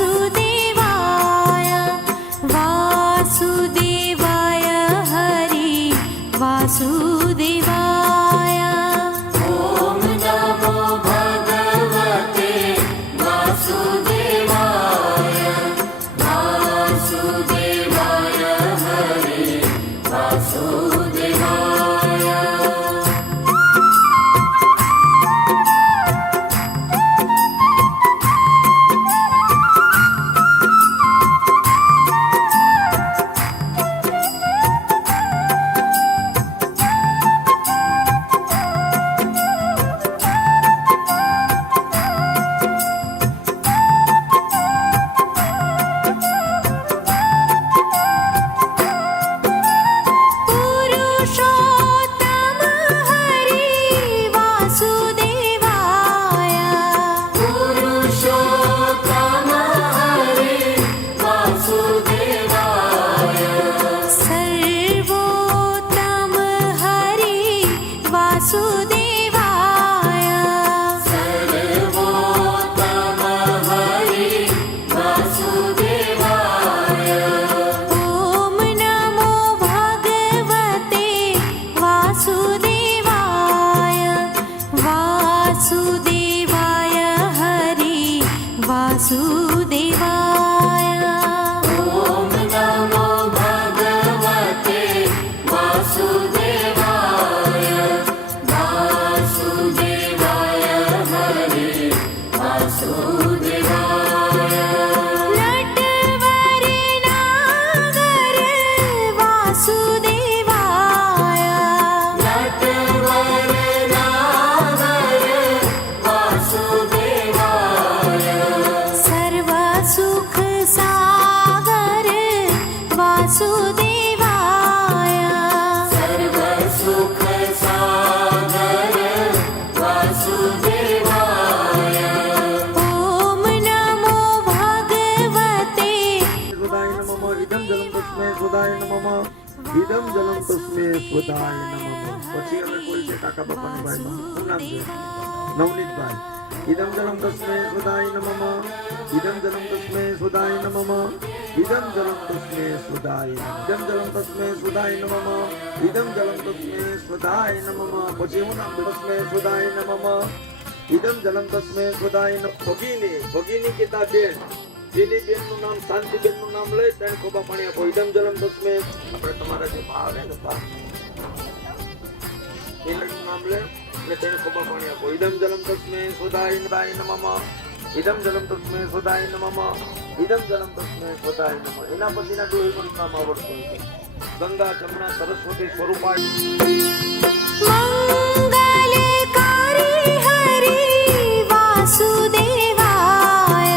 वासुदेवाय वासुदेवाय हरि वासुदेवाय। ॐ नमो भगवते वासुदेवाय वासुदेवाय हरि वासुदेवाय। पुरुषोत्तम हरि वासुदेवाय पुरुषोत्तम हरि वासुदेवाय। सर्वोत्तम हरि वासुदेवाय सर्वोत्तम हरि वासुदेवाय। ॐ नमो भगवते वासुदेवाय वासुदेवाय हरि वासुदेवाय। ॐ नमो भगवते वासुदेवाय वासुदेवाय हरि वासुदेवाय। नटवर नागर वासुदेवाय नटवर नागर वासुदेवाय। सर्व सुख सागर वासुदेवाय सर्व सुख सागर वासुदेवाय। ॐ नमो भगवते स्वदाय नमः इदं जलं तस्मै स्वदाय नमः इदं जलं तस्मै स्वदाय नमः। પછી અમે કોઈ છે કાકા બાપાની ભાઈમાં શું નામ છે નવનીતભાઈ इदं जलं तस्मै स्वदाय नमः इदं जलं तस्मै स्वदाय नमः इदं जलं तस्मै स्वदाय इदं जलं तस्मै स्वदाय नमः इदं जलं तस्मै स्वदाय नमः। પછી હું નામ તસ્मै स्वदाय नमः इदं जलं तस्मै स्वदाय नमः। ભગીની કીતા બેન પેલી બેન નું નામ શાંતિબેન નું નામ લઈ ત્રણ ખોબા પાણી આપો ઇદમ જલમ તસ્મે આપણે તમારા જે ભાવ હે ને ભાવ એનું નામ લે એટલે ત્રણ ખોબા પાણી આપો ઇદમ જલમ તસ્મે સુદાય નમઃ ઇદમ જલમ તસ્મે સુદાય નમઃ ઇદમ જલમ તસ્મે સુદાય નમઃ। એના પછીના ડોહીનું નામ આવડતું હોય ગંગા જમના સરસ્વતી સ્વરૂપાય मंगलकारी हरि वासुदेवाय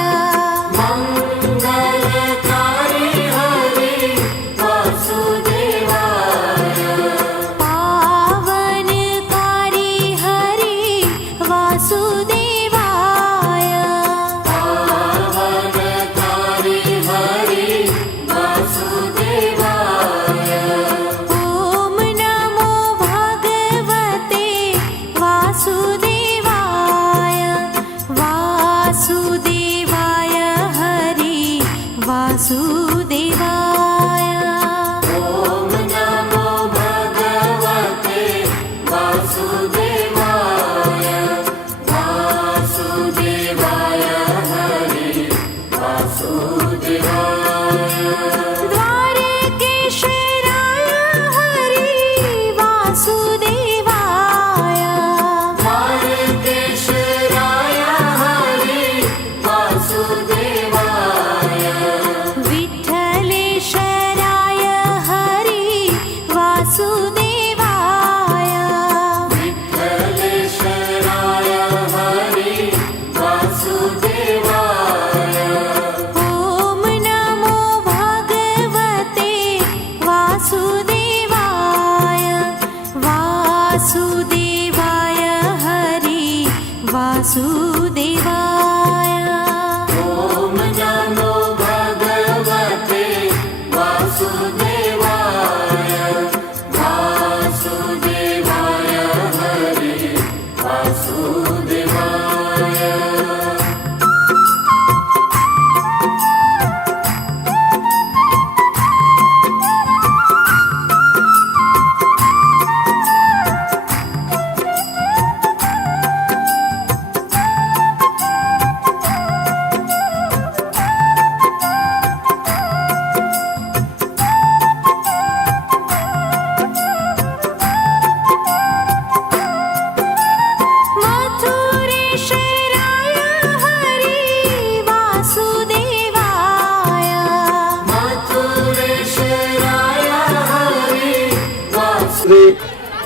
मंगलकारी हरि वासुदेवाय। पावनकारी हरि वासुदेवाय पावनकारी हरि वासुदेवाय। ॐ नमो भगवते वासुदेवाय वासुदेवाय हरि वासुदेवाय। ॐ नमो भगवते वासुदेवाय वासुदेवाय हरि वासुदेवाय। द्वारकेश्वराय हरि वासुदेवाय द्वारकेश्वराय हरि वासुदेवाय। विठ्ठलेश्वराय हरि वासुदेवाय विठ्ठलेश्वराय हरि वासुदेवाय। ॐ नमो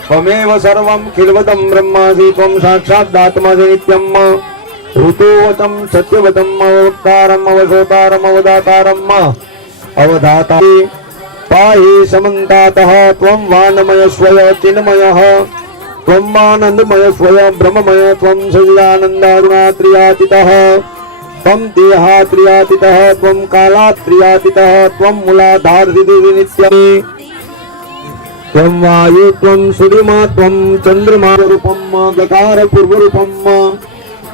त्वमेव सर्वं खिलवतं ब्रह्मासि त्वं साक्षादात्मासि नित्यम् ऋतुवतं सत्यवतम् अवक्तारम् अवसोतारम् अवदातारम् अवधाता पाहि समन्तातः त्वं वानमय स्वय चिन्मयः त्वं आनन्दमय स्वय ब्रह्ममय त्वं सच्चिदानन्दारुणात्रियातीतः त्वं देहात्रियातीतः त्वं कालात्रियातीतः त्वं मूलाधारसिद्धिः नित्यम् त्वं वायु त्वं सुरिमा त्वं चन्द्रमा रूपं गकार पूर्वरूपम्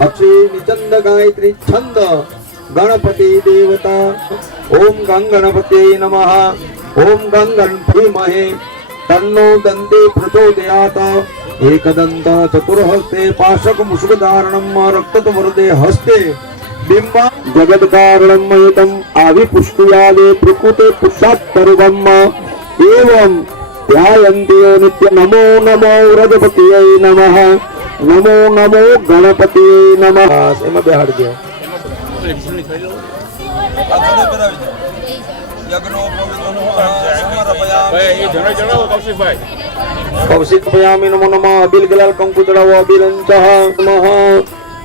अक्षय निचंद गायत्री छंद गणपति देवता ओम गं गणपते नमः ओम गं गणपतिमहे तन्नो दन्ते प्रचोदयात् एकदन्त चतुर्हस्ते पाशक मुषुकधारणं रक्तवरदे हस्ते बिंबा जगत्कारणं मयतम् आविपुष्टियाले प्रकृते पुरुषात्तरूपम् एवं ध्यायन्ति यो नित्य नमो नमो व्रजपतये नमः नमो नमो गणपतये नमः एમાં બેહાડ દો કૌશિક ભયામી નમો નમઃ અબિલ ગલાલ કંકુ ચડાવો અબિલંચઃ નમઃ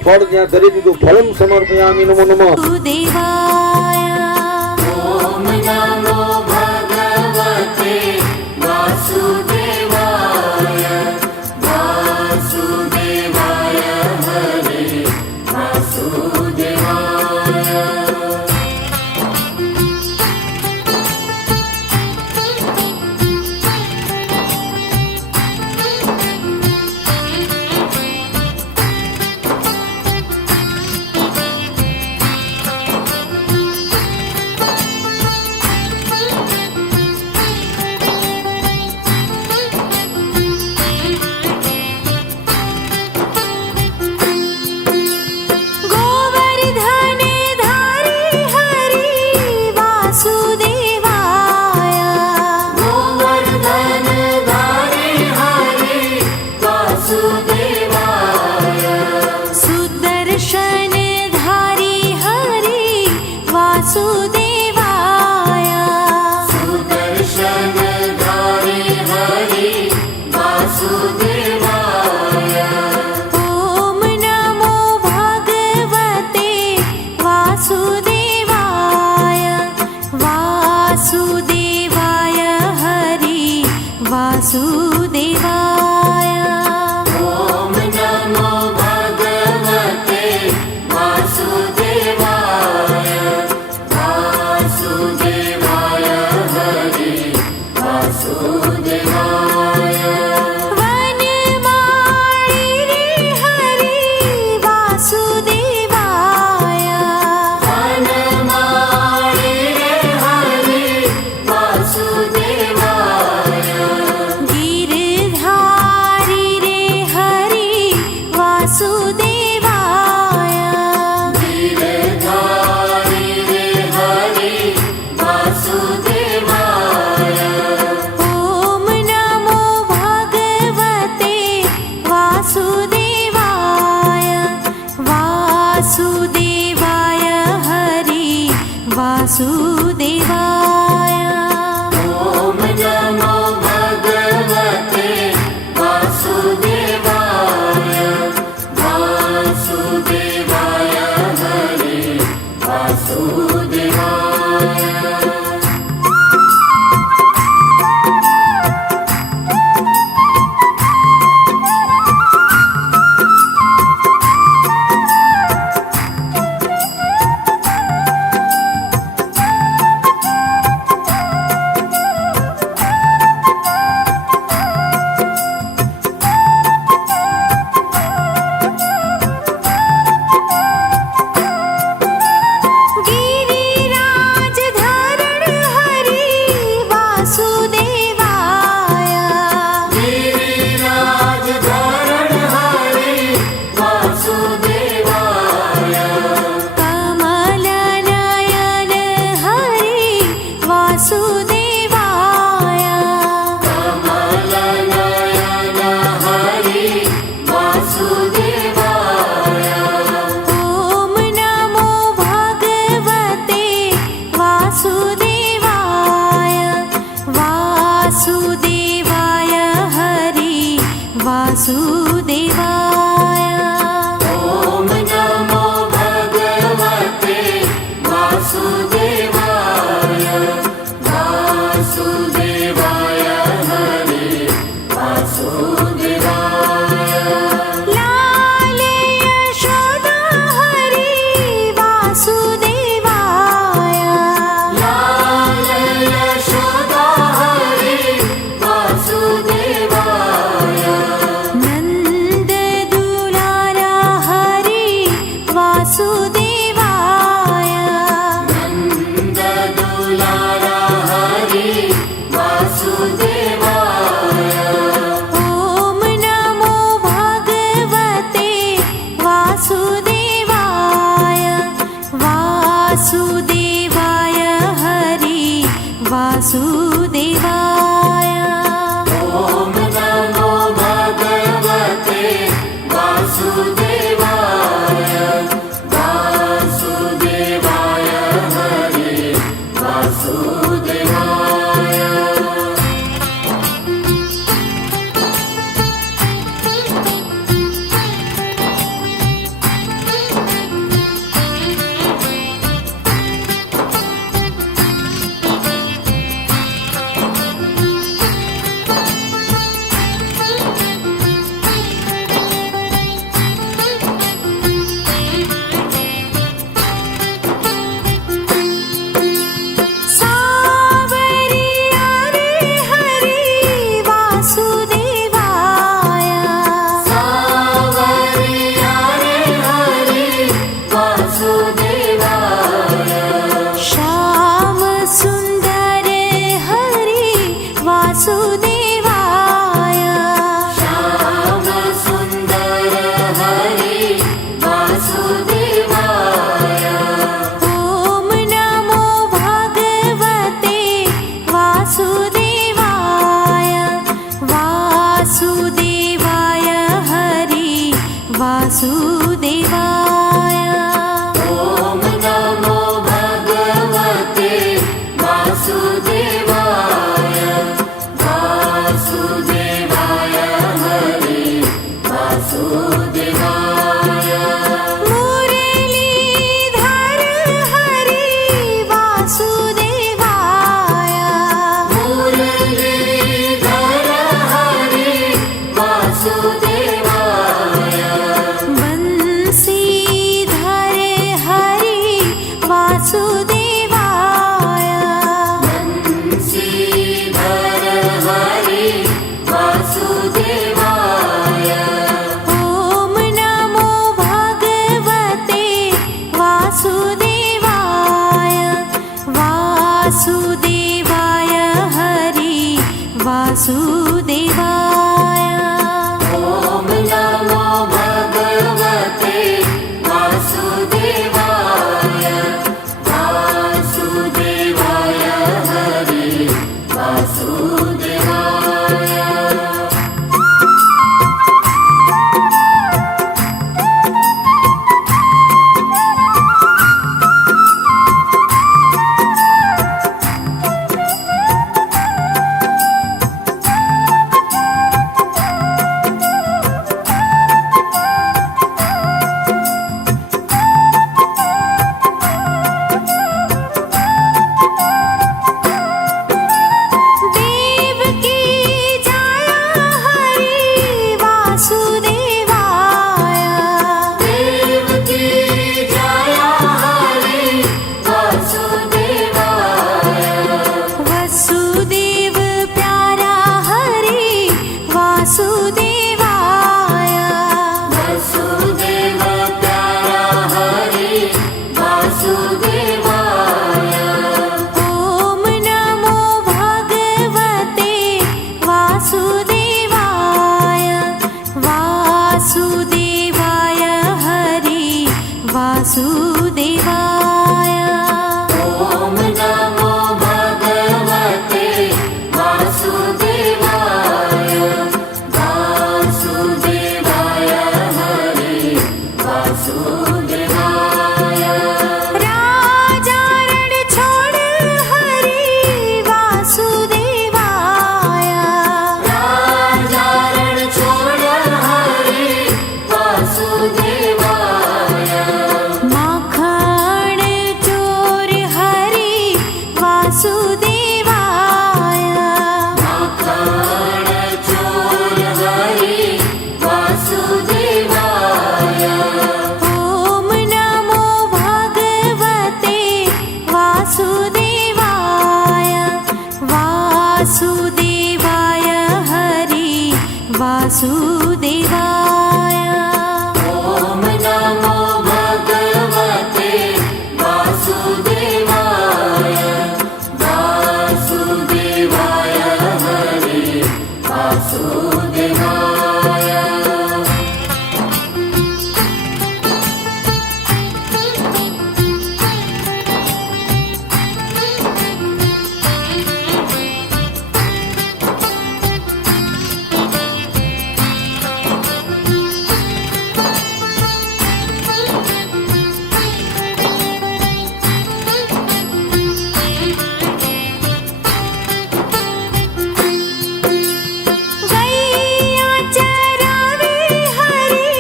ફળ ત્યાં ધરી દીધું ફલમ સમર્પયામી નમો નમઃ દેવાય ॐ नमो भगवते वासुदेवाय वासुदेवाय हरे वासुदेवाय गोवर्धन धारी हरि वासुदेवाय गोवर्धन धारी हरे वासुदेवाय सुदर्शन धारी हरि वासुदेवाय सुदर्शन धारी हरे वासुदेवाय ओम नमो भगवते वासुदेवाय वासुदेवाय हरि वासुदेवाय ॐ नमो भगवते वासुदेवाय वासुदेवाय हरे वासुदेवाय वनमाळी रे हरि वासुदेवाय वनमाळी रे हरे वासुदेवाय गिरधारी रे हरि वासुदेवाय गिरधारी रे हरे वासुदेवाय ओम नमो भगवते वासुदेवाय वासुदेवाय हरि वासुदेवाय ॐ नमो भगवते वासुदेवाय वासुदेवाय हरे वासुदेवाय गिरिराज धारण वासुदेवाय वासुदेवाय हरे वासुदेवाय लाल यशोदा हरी वासुदेवाय लाल यशोदा हरे वासुदेवाय नंद दुलारा हरी वासुदेवाय नंद दुलारा हरे वासुदेवाय ओम नमो भगवते वासुदेवाय वासुदेवाय हरि वासुदेवाय ॐ नमो भगवते वासुदेवाय वासुदेवाय हरे वासुदेवाय सा वासुदेवाय ॐ नमो भगवते वासुदेवाय वासुदेवाय हरे वासुदेवाय गैया चरावे हरि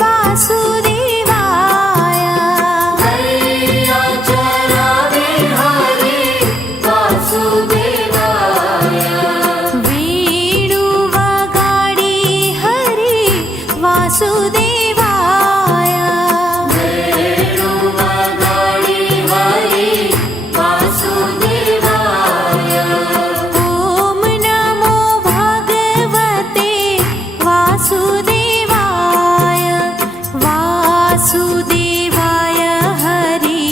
वासुदेवाय गैया चरावे हरे वासुदेवाय वेणु वगाडी हरि वासुदेवाय वेणुवगाडी हरे वासुदेवाय ॐ नमो भगवते वासुदेवाय वासुदेवाय हरि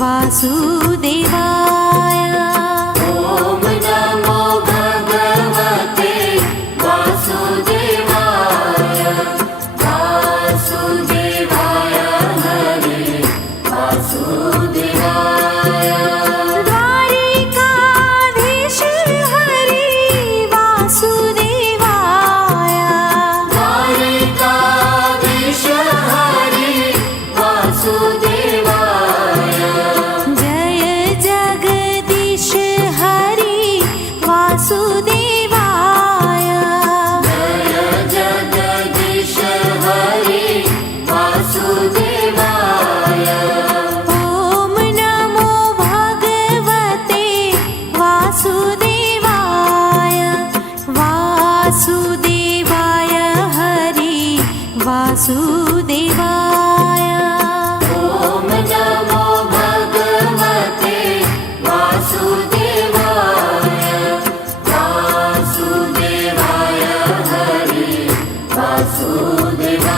वासुदेवाय ॐ नमो भगवते वासुदेवाय वासुदेवाय हरे वासुदेवाय द्वारिकाधीश हरि वासुदेवाय द्वारिकाधीश हरे वासुदेवाय जय जगदीश हरि वासुदेवाय जय जगदीश हरे वासुदेवाय ॐ नमो भगवते वासुदेवाय वासुदेवाय हरि वासुदेवाय ॐ नमो भगवते वासुदेवाय वासुदेवाय हरे वासुदेवाय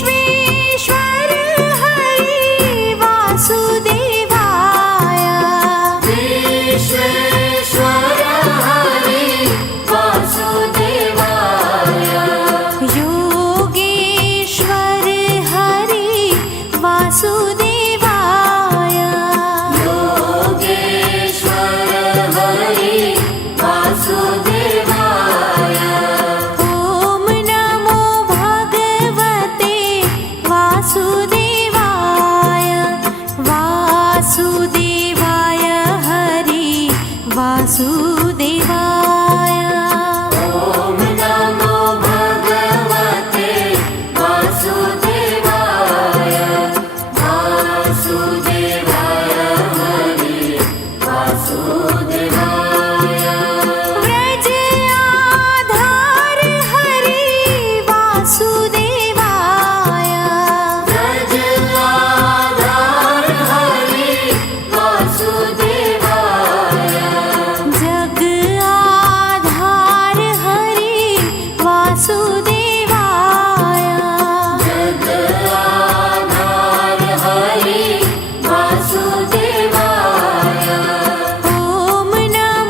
विश्वेश्वर हरि वासुदेवाय विश्वेश्वर हरे वासुदेवाय योगेश्वर हरि वासुदेवाय योगेश्वर हरे वासुदेवाय ॐ नमो भगवते वासुदेवाय वासुदेवाय हरि वासुदेवाय ॐ नमो भगवते वासुदेवाय वासुदेवाय हरे वासुदेवाय व्रज आधार हरि वासुदेवाय व्रजलाधार हरे वासुदेवाय जग आधार हरि वासुदेवाय जगदाधार हरे वासुदेवाय ॐ नमो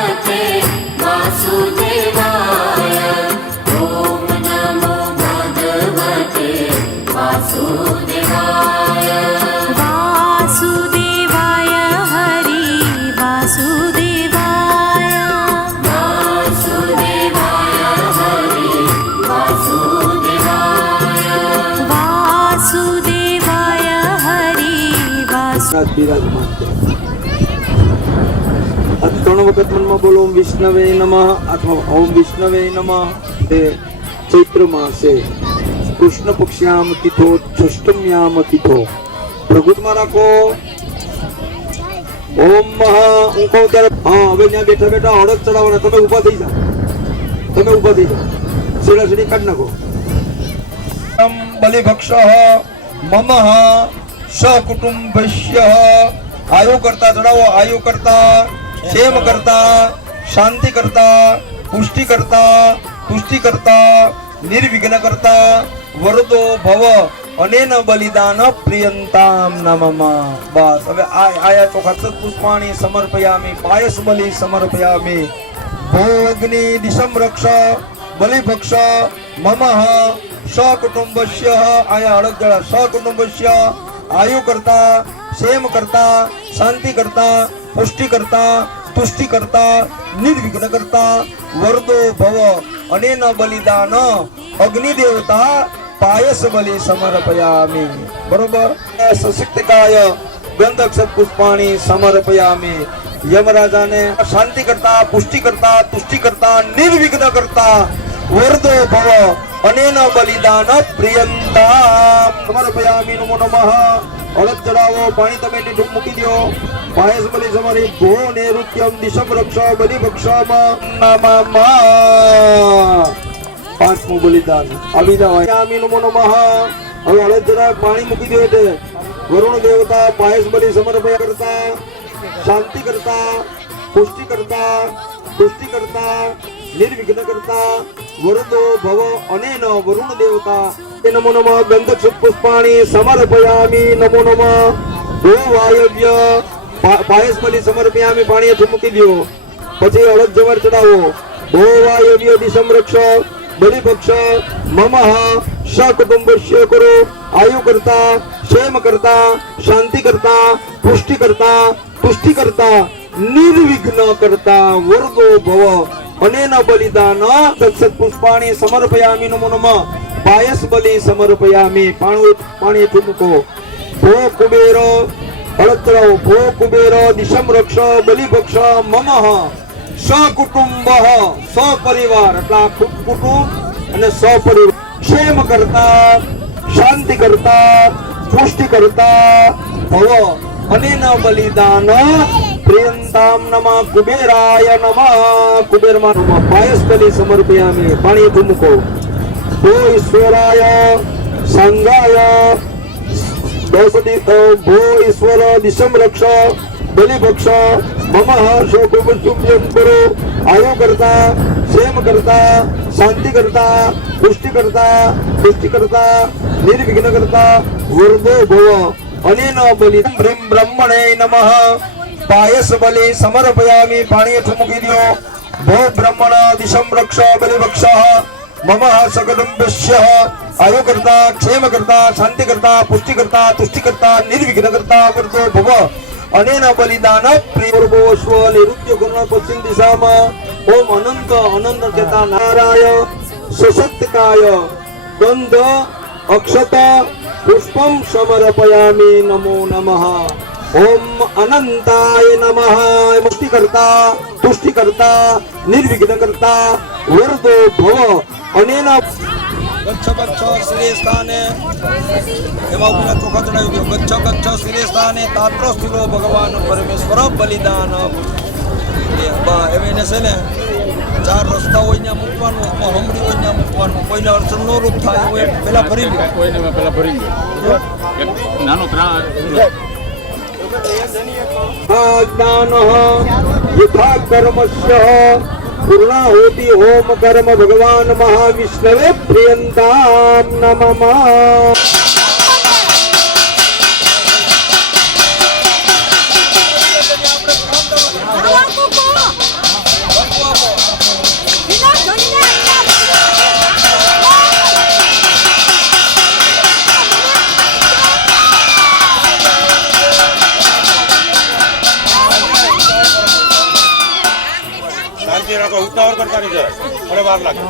वासुदेवाय ॐ नमो भगवते वासुदेवाय वासुदेवाय हरि वासुदेवाय वासुदेवाय हरि वासुदेवाय वासुदेवाय हरि वासु બિરાજમાન છે. આ 3 વખત મનમાં બોલો ઓમ વિષ્ણવે નમઃ અથવા ઓમ વિષ્ણવે નમઃ. તે ચૈત્ર માસે કૃષ્ણ પક્ષ્યામ તિથો ષષ્ટમ્યામ તિથો પ્રકૃતમાં રાખો. ઓમ હું કહું ત્યારે હા હવે ત્યાં બેઠા બેઠા હળદ ચડાવવાના. તમે ઊભા થઈ જાઓ, તમે ઊભા થઈ જાઓ, સીડા સીડી કાઢી નાખો. બલિભક્ષ મમ સકુટુંબસ્ય આયુ કરતા ચડાવો. આયુ કરતા, ક્ષેમ કરતા, શાંતિ કરતા, પુષ્ટિ કરતા, તુષ્ટિ કરતા, નિર્વિઘ્ન કરતા, વરદો ભવ અનેન બલિદાન પ્રિયંતામ નમઃ. બસ હવે આયા ચોખા સત્પુષ્પાણી સમર્પયામિ, પાયસ બલિ સમર્પયામિ. ભોગ્નિ દિશમ રક્ષ બલિભક્ષ મમ સકુટુંબસ્ય આયા અડગળા સકુટુંબસ્ય આયુ કરતા, ક્ષેમ કરતા, શાંતિ કરતા, પુષ્ટિ કરતા, તુષ્ટિ કરતા, નિર્વિઘ્ન કરતા, વરદો ભવ અનેન બલિદાન અગ્નિ દેવતા પાયસ બલિ સમર્પયામિ. બરોબર. સશક્તિકાય ગંધક પુષ્પાણી સમર્પયામિ. યમરાજાને શાંતિ કરતા, પુષ્ટિ કરતા, તુષ્ટિ કરતા, નિર્વિઘ્ન કરતા, વરદો ભવ અનેન બલિદાન પ્રિયંતા સમર્પયામિ. નમો નમઃ. હળદ ચડાવો, પાણી તમે નીચે મૂકી દો. પાયસ બલિ સમરી ભો નૈઋત્યમ દિશમ રક્ષ બલિભક્ષમ નમઃ. પાંચમું બલિદાન આવી જાવ. નમો નમઃ. હવે હળદ ચડાવ, પાણી મૂકી દો. એટલે વરુણ દેવતા પાયસ બલિ સમર્પયા કરતા, શાંતિ કરતા, પુષ્ટિ કરતા, તુષ્ટિ કરતા, નિર્વિઘ્ન કરતા, વરદો ભવ અનેન વરુણ દેવતા નમો નમઃ. ગંધક પુષ્પાણી સમર્પયામિ. નમો નમઃ. ભો વાયવ્ય પાયસ બલિ સમર્પયામિ. પાણી હેઠું મૂકી દો. પછી હળદ જવર ચડાવો. ભો વાયવ્ય દિશમ રક્ષ બલિભક્ષ મમ સકુટુંબસ્ય કરો. આયુ કરતા, ક્ષેમ કરતા, શાંતિ કરતા, પુષ્ટિ કરતા, તુષ્ટિ કરતા, નિર્વિઘ્ન કરતા, વરદો ભવ અનેન બલિદાન સત્પુષ્પાણી સમર્પયામિ. નમો નમઃ. પાયસ બલિ સમર્પયામિ. પાણી હેઠું મૂકો. ભો કુબેર હળદ ચડાવો. ભો કુબેર દિશમ રક્ષ બલિભક્ષ મમ સકુટુંબ સપરિવાર એટલે આખું કુટુંબ અને સપરિવાર ક્ષેમ કરતા, શાંતિ કરતા, પુષ્ટિ કરતા, ભવ અનેન બલિદાન પ્રિયંતામ નમઃ. કુબેરાય નમઃ. કુબેરમાં નમઃ. પાયસ બલિ સમર્પયામિ. પાણી હેઠું મૂકો. ભો ઈશ્વરાય સંગાય ભો ઈશ્વર દિશમ રક્ષ બલિભક્ષ મમ શોકુપુષ્યમ કરો. આયુ કરતા, ક્ષેમ કરતા, શાંતિ કરતા, પુષ્ટિ કરતા, તુષ્ટિ કરતા, નિર્વિઘ્ન કરતા, વરદો ભવ અનેન બલિ બ્રહ્મણે નમઃ. પાયસ બલિ સમર્પયામિ. પાણી હેઠું મૂકી દો. ભો બ્રહ્મણ દિશમ રક્ષ બલિભક્ષ મમ સકુટુંબસ્ય આયુ કરતા, ક્ષેમ કરતા, શાંતિ કરતા, પુષ્ટિ કરતા, તુષ્ટિ કરતા, નિર્વિઘ્ન કરતા, વરદો ભવ અનેન બલિદાન પ્રિયર્ભવસ્વ નિરુદ્ય ગુણ પશ્ચિમ દિશામાં. ઓમ અનંત અનંત ચેતા નારાય સશક્તકાય ગંધ અક્ષત પુષ્પમ સમર્પયામિ. નમો નમઃ. ઓમ અનંતાય નમઃ. મુક્તિ કરતા, તુષ્ટિ કરતા, નિર્વિઘ્ન કરતા, વરદો ભવ અનેન ગચ્છ ગચ્છ શ્રી સ્થાને એમાં ઉપર ચોખા ચડાવી દો. ગચ્છ ગચ્છ શ્રી સ્થાને તાત્ર સ્થિરો ભગવાન પરમેશ્વર બલિદાન. એને છે ને 4 રસ્તા હોય ત્યાં મૂકવાનું, હમડી હોય ત્યાં મૂકવાનું. કોઈને અડચણ નો રૂપ થાય એવું પેલા ભરી લો. કોઈને પેલા ભરી લો. નાનો જ્ઞાન યથા કર્મસ્ય પૂર્ણાહુતિ હોમ કર્મ ભગવાન મહાવિષ્ણવે પ્રિયંતામ નમઃ. કરતા રહી જાય થોડી વાર લાગે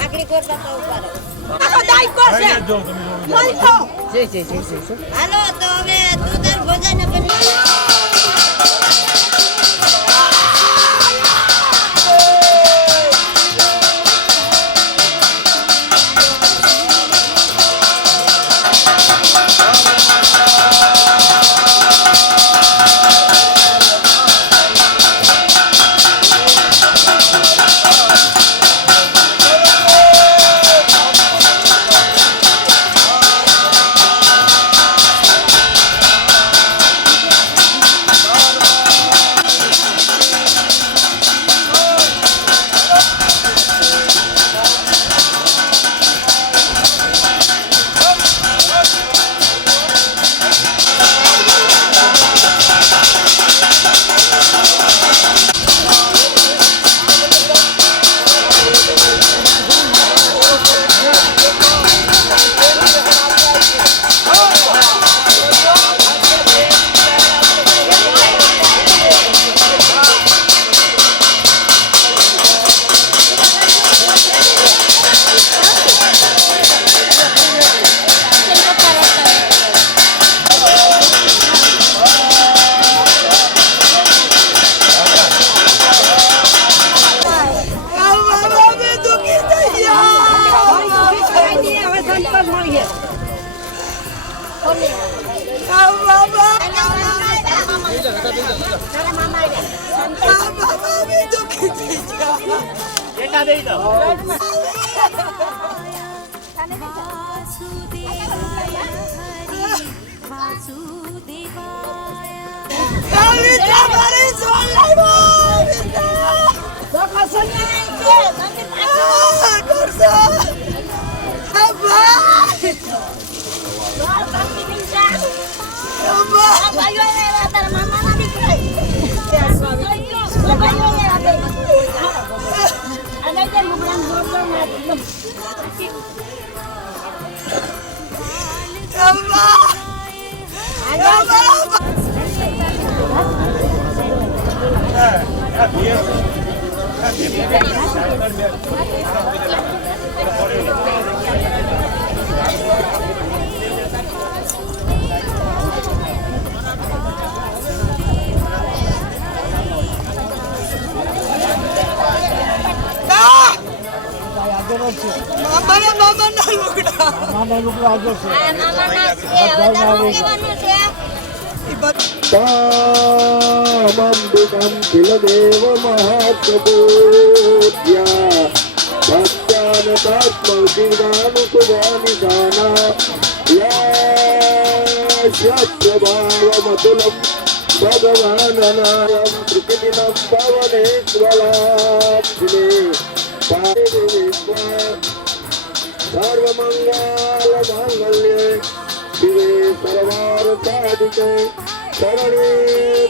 આગળ કરતા તો ઉપર હાલો તો હવે તું તાર ભોજન કરી तामम्बिकं किलदेव महाप्रबोध्या भक्त्यानतात्मशिवानुसुवानिदाना या शत्रभावमतुलं भगवाननायं त्रिपिदिनं पवनेश्वराब्धिने सर्वमङ्गलमाङ्गल्ये शिवे सर्वार्थसाधिके शरणे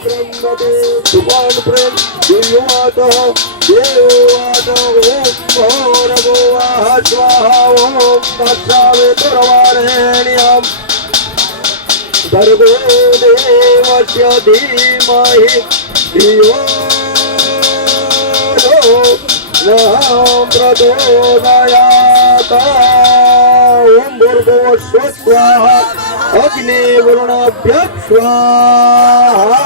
त्र्यम्बके सुभान प्रेम देवातो ओम भोरभुवः स्वाहा ओम तत्सवे दुर्वारेण्यं भर्गो देवस्य धीमहि धियो यो न प्रचोदयात् ओम भूर्भुवः स्वाहा अग्नि वरुणाभ्यः स्वाहा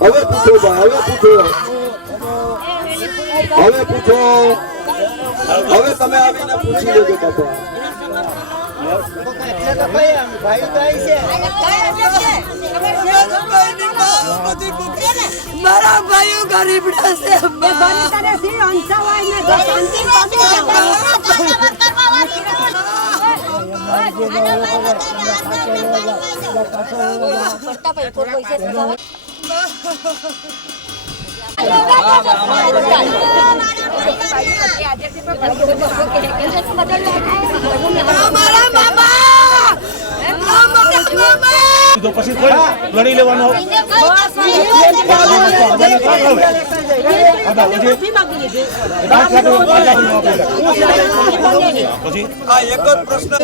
હવે પૂછો હવે તમે આવીને પૂછી લેજો બાપા મારા ભાઈઓ ગરીબડા છે તો પછી લડી લેવાનો પછી આ એક જ પ્રશ્ન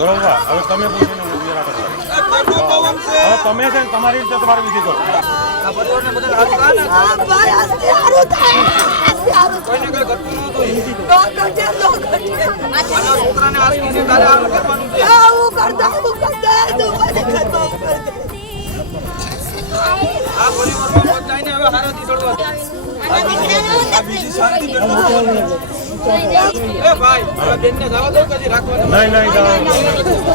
ગૌરવવા હવે તમે પૂછીને ઉમેરા કરો. હવે તમે છે ને તમારી રીતે તમારી વિધિ કરો. ભાઈ આસ્તે હારું થાય આસ્તે હારું કોઈને કઈ ઘટતું આવું કરતા તું મને ખતો કર દે. નહીં નહીં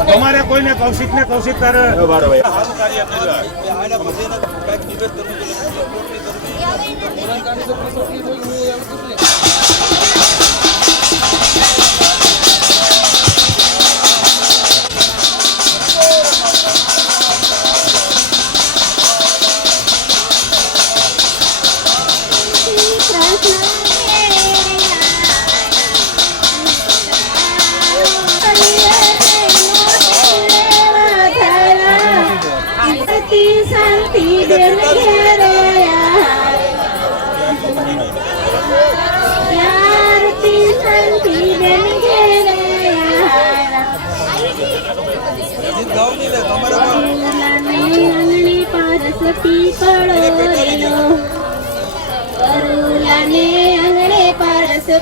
તમારે કોઈને કૌશિક તારે સારું કાર્ય કર્યું.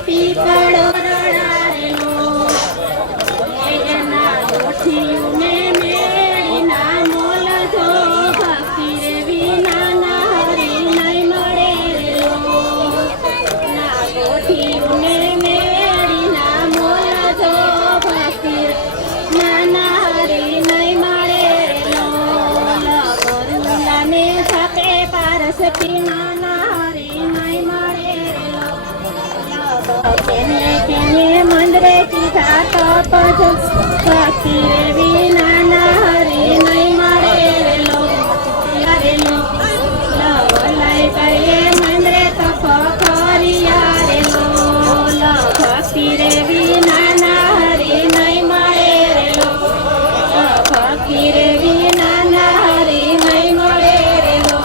પીપળો રડારેલો એના ગોઠીઓને મેળીના મોલ જો ભક્તિ રે વિના ના હરી નહીં મળે રેલો ના ગોઠીઓને મેળીના મોલ જો ભક્તિ રે ના હરી નહીં મળે રેલો ગરુલાને સાથે પારસ પીના ના હરી નહીં મળે રેલો કેને મંદરે કીધા તપ ભક્તિ રે વિના ના હરી નહીં મળે રેલો રેલો લવલાઈ કરીએ મંદરે તપ કર્યા રેલો ભક્તિ રે વિના ના હરી નહીં મળે રેલો ભક્તિ રે વિના ના હરી નહીં મળે રેલો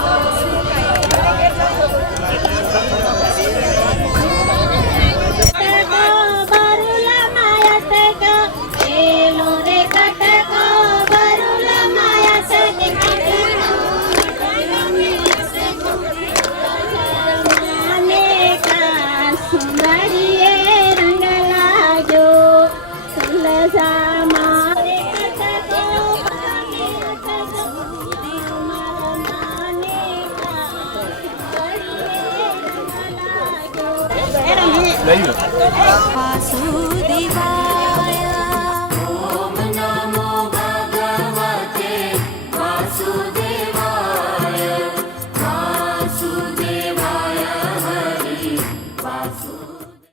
વાસુદેવા